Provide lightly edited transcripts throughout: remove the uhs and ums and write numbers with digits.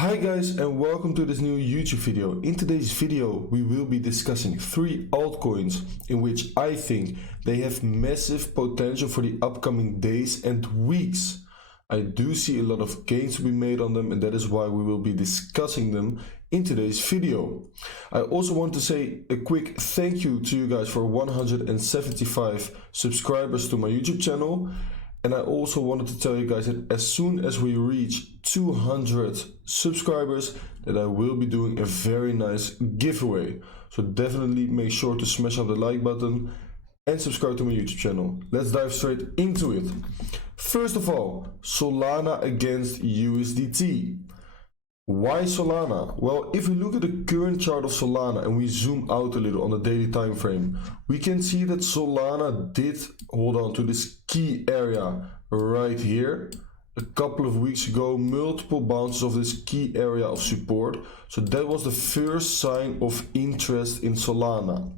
Hi guys, and welcome to this new YouTube video. In today's video we will be discussing 3 altcoins in which I think they have massive potential for the upcoming days and weeks. I do see a lot of gains to be made on them, and that is why we will be discussing them in today's video. I also want to say a quick thank you to you guys for 175 subscribers to my YouTube channel. And I also wanted to tell you guys that as soon as we reach 200 subscribers, that I will be doing a very nice giveaway. So definitely make sure to smash up the like button and subscribe to my YouTube channel. Let's dive straight into it. First of all, Solana against USDT. Why Solana? Well, if we look at the current chart of Solana and we zoom out a little on the daily time frame, we can see that Solana did hold on to this key area right here. A couple of weeks ago, multiple bounces of this key area of support. So that was the first sign of interest in Solana.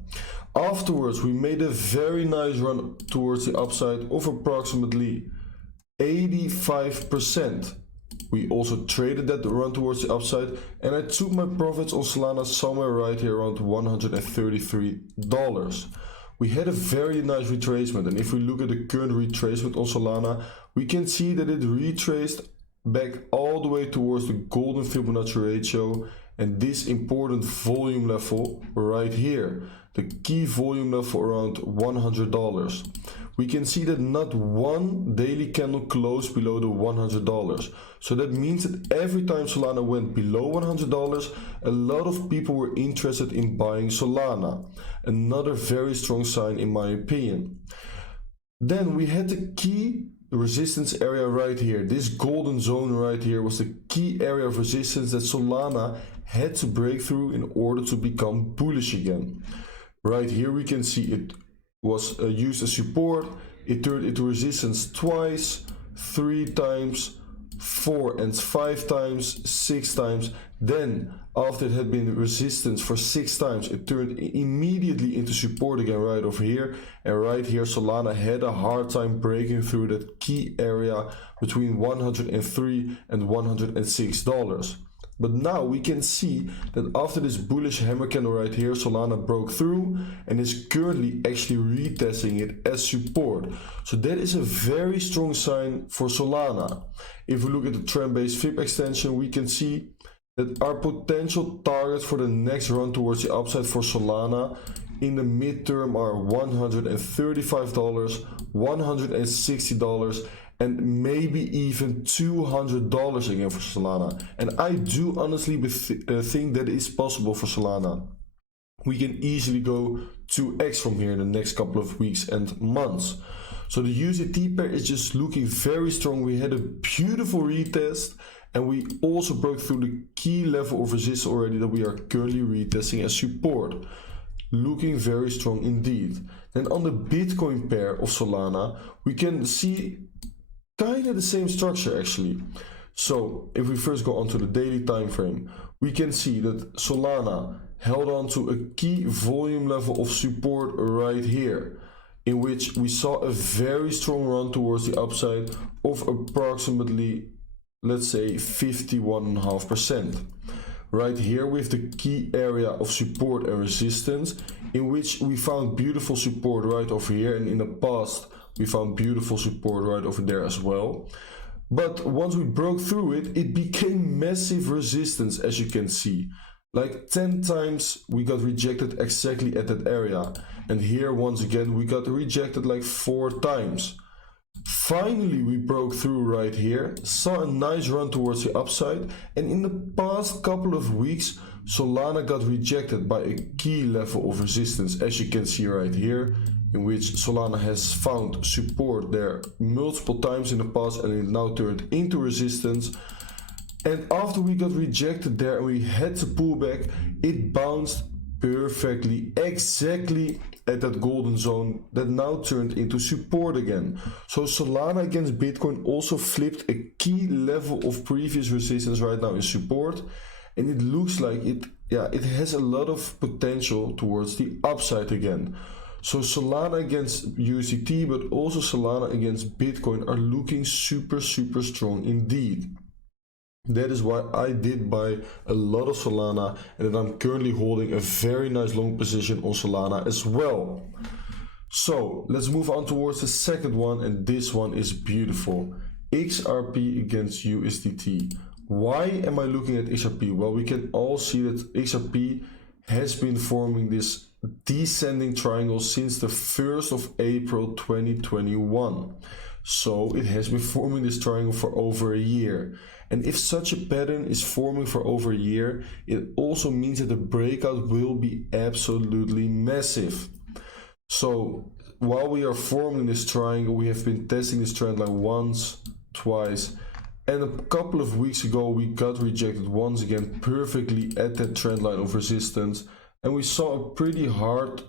Afterwards, we made a very nice run towards the upside of approximately 85%. We also traded that run towards the upside, and I took my profits on Solana somewhere right here around $133. We had a very nice retracement, and if we look at the current retracement on Solana, we can see that it retraced back all the way towards the golden Fibonacci ratio and this important volume level right here, the key volume level around $100. We can see that not one daily candle closed below the $100. So that means that every time Solana went below $100, a lot of people were interested in buying Solana. Another very strong sign in my opinion. Then we had the key resistance area right here. This golden zone right here was the key area of resistance that Solana had to break through in order to become bullish again. Right here we can see it was used as support. It turned into resistance twice, 3 times, 4 and 5 times, 6 times. Then after it had been resistance for 6 times, it turned immediately into support again right over here. And right here Solana had a hard time breaking through that key area between $103 and $106. But now we can see that after this bullish hammer candle right here, Solana broke through and is currently actually retesting it as support. So that is a very strong sign for Solana. If we look at the trend-based Fib extension, we can see that our potential targets for the next run towards the upside for Solana in the midterm are $135, $160, and maybe even $200 again for Solana. And I do honestly think that is possible for Solana. We can easily go 2x from here in the next couple of weeks and months. So the USDT pair is just looking very strong. We had a beautiful retest, and we also broke through the key level of resistance already that we are currently retesting as support. Looking very strong indeed. Then on the Bitcoin pair of Solana, we can see kind of the same structure actually. So if we first go onto the daily time frame, we can see that Solana held on to a key volume level of support right here, in which we saw a very strong run towards the upside of approximately, let's say, 51.5%. Right here with the key area of support and resistance, in which we found beautiful support right over here, and in the past we found beautiful support right over there as well. But once we broke through it, it became massive resistance, as you can see. Like 10 times we got rejected exactly at that area. And here once again we got rejected like 4 times. Finally we broke through right here, saw a nice run towards the upside, and in the past couple of weeks Solana got rejected by a key level of resistance, as you can see right here, in which Solana has found support there multiple times in the past, and it now turned into resistance. And after we got rejected there and we had to pull back, it bounced perfectly exactly at that golden zone that now turned into support again. So Solana against Bitcoin also flipped a key level of previous resistance right now in support, and it looks like it has a lot of potential towards the upside again. So Solana against USDT, but also Solana against Bitcoin are looking super strong indeed. That is why I did buy a lot of Solana, and that I'm currently holding a very nice long position on Solana as well. So let's move on towards the second one, and this one is beautiful. XRP against USDT. Why am I looking at XRP? Well, we can all see that XRP has been forming this descending triangle since the 1st of April 2021. So it has been forming this triangle for over a year. And if such a pattern is forming for over a year, it also means that the breakout will be absolutely massive. So while we are forming this triangle, we have been testing this trend line once, twice, and a couple of weeks ago we got rejected once again perfectly at that trend line of resistance, and we saw a pretty hard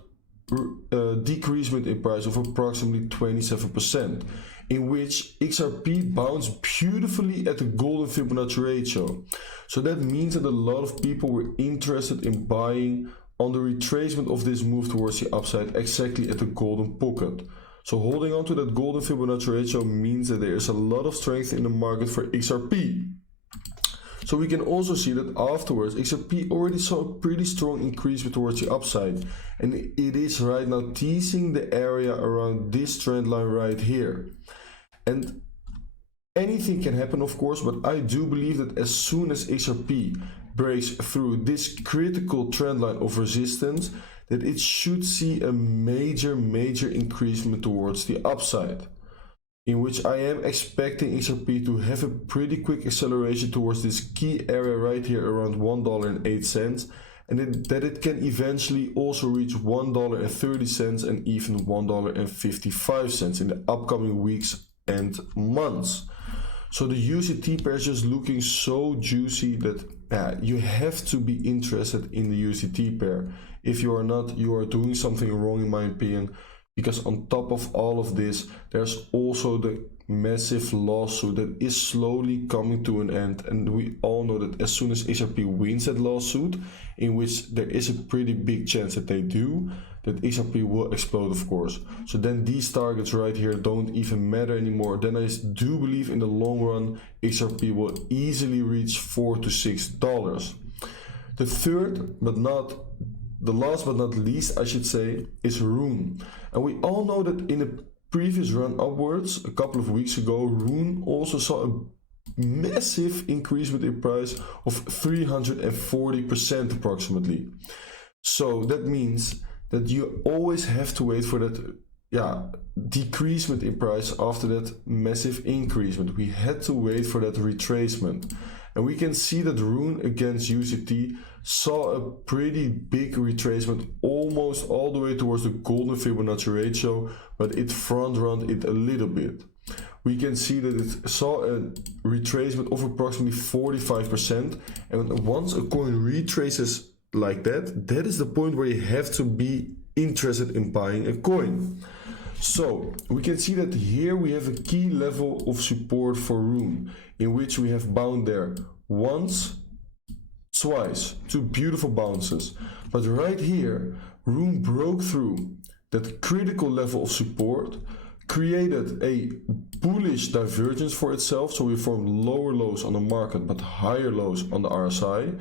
decreasement in price of approximately 27%, in which XRP bounced beautifully at the golden Fibonacci ratio. So that means that a lot of people were interested in buying on the retracement of this move towards the upside exactly at the golden pocket. So holding on to that golden Fibonacci ratio means that there is a lot of strength in the market for XRP. So we can also see that afterwards XRP already saw a pretty strong increase towards the upside, and it is right now teasing the area around this trend line right here. And anything can happen, of course, but I do believe that as soon as XRP breaks through this critical trend line of resistance, that it should see a major increasement towards the upside, in which I am expecting XRP to have a pretty quick acceleration towards this key area right here around $1.08, and that it can eventually also reach $1.30 and even $1.55 in the upcoming weeks and months. So the USDT pair is just looking so juicy that you have to be interested in the USDT pair. If you are not, you are doing something wrong in my opinion, because on top of all of this, there's also the massive lawsuit that is slowly coming to an end, and we all know that as soon as XRP wins that lawsuit, in which there is a pretty big chance that they do, that XRP will explode, of course. So then these targets right here don't even matter anymore. Then I do believe in the long run XRP will easily reach $4 to $6. The third, but not the last but not least, I should say, is RUNE. And we all know that in a previous run upwards a couple of weeks ago, RUNE also saw a massive increase in price of 340% approximately. So that means that you always have to wait for that decreasement in price after that massive increasement. We had to wait for that retracement. And we can see that RUNE against USDT saw a pretty big retracement almost all the way towards the golden Fibonacci ratio, but it front-run it a little bit. We can see that it saw a retracement of approximately 45%, and once a coin retraces like that, that is the point where you have to be interested in buying a coin. So we can see that here we have a key level of support for RUNE, in which we have bound there once, twice, two beautiful bounces. But right here, RUNE broke through that critical level of support, created a bullish divergence for itself, so we formed lower lows on the market but higher lows on the RSI.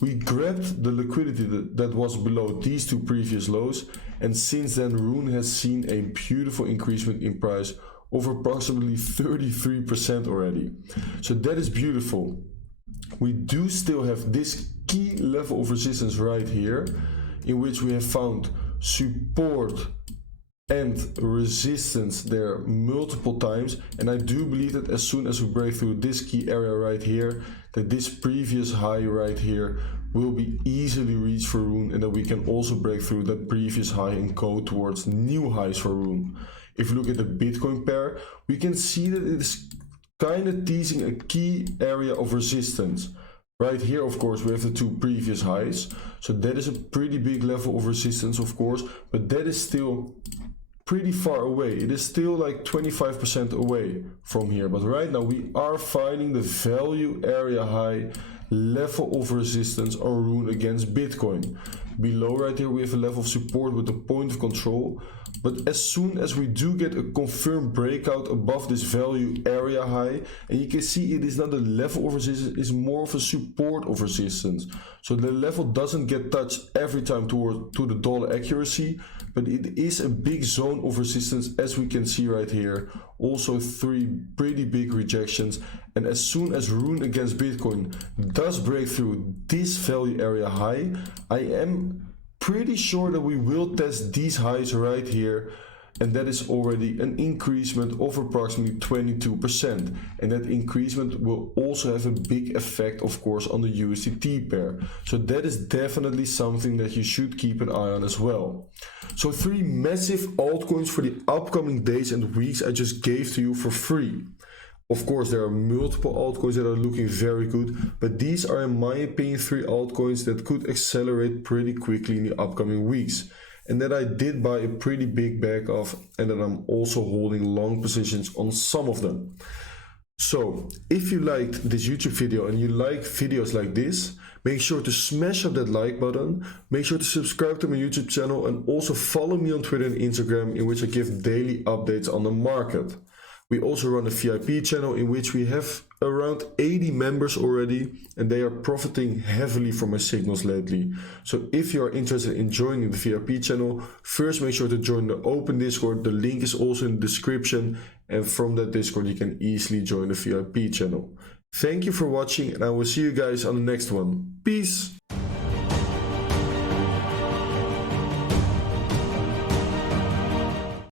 We grabbed the liquidity that was below these two previous lows, and since then RUNE has seen a beautiful increasement in price of approximately 33% already. So that is beautiful. We do still have this key level of resistance right here, in which we have found support and resistance there multiple times, and I do believe that as soon as we break through this key area right here, that this previous high right here will be easily reached for RUNE, and that we can also break through that previous high and go towards new highs for RUNE. If you look at the Bitcoin pair, we can see that it is kind of teasing a key area of resistance. Right here, of course, we have the two previous highs, so that is a pretty big level of resistance, of course, but that is still pretty far away. It is still like 25% away from here, but right now we are finding the value area high level of resistance on RUNE against Bitcoin. Below right here we have a level of support with a point of control, but as soon as we do get a confirmed breakout above this value area high, and you can see it is not a level of resistance, it's more of a support of resistance. So the level doesn't get touched every time to the dollar accuracy, but it is a big zone of resistance, as we can see right here. Also 3 pretty big rejections, and as soon as RUNE against Bitcoin does break through this value area high, I am pretty sure that we will test these highs right here, and that is already an increasement of approximately 22%, and that increasement will also have a big effect, of course, on the USDT pair. So that is definitely something that you should keep an eye on as well. So 3 massive altcoins for the upcoming days and weeks I just gave to you for free. Of course, there are multiple altcoins that are looking very good, but these are, in my opinion, 3 altcoins that could accelerate pretty quickly in the upcoming weeks, and that I did buy a pretty big bag of, and that I'm also holding long positions on some of them. So if you liked this YouTube video and you like videos like this, make sure to smash up that like button, make sure to subscribe to my YouTube channel, and also follow me on Twitter and Instagram, in which I give daily updates on the market. We also run a VIP channel in which we have around 80 members already, and they are profiting heavily from my signals lately. So if you are interested in joining the VIP channel, first make sure to join the open Discord. The link is also in the description, and from that Discord you can easily join the VIP channel. Thank you for watching, and I will see you guys on the next one. Peace!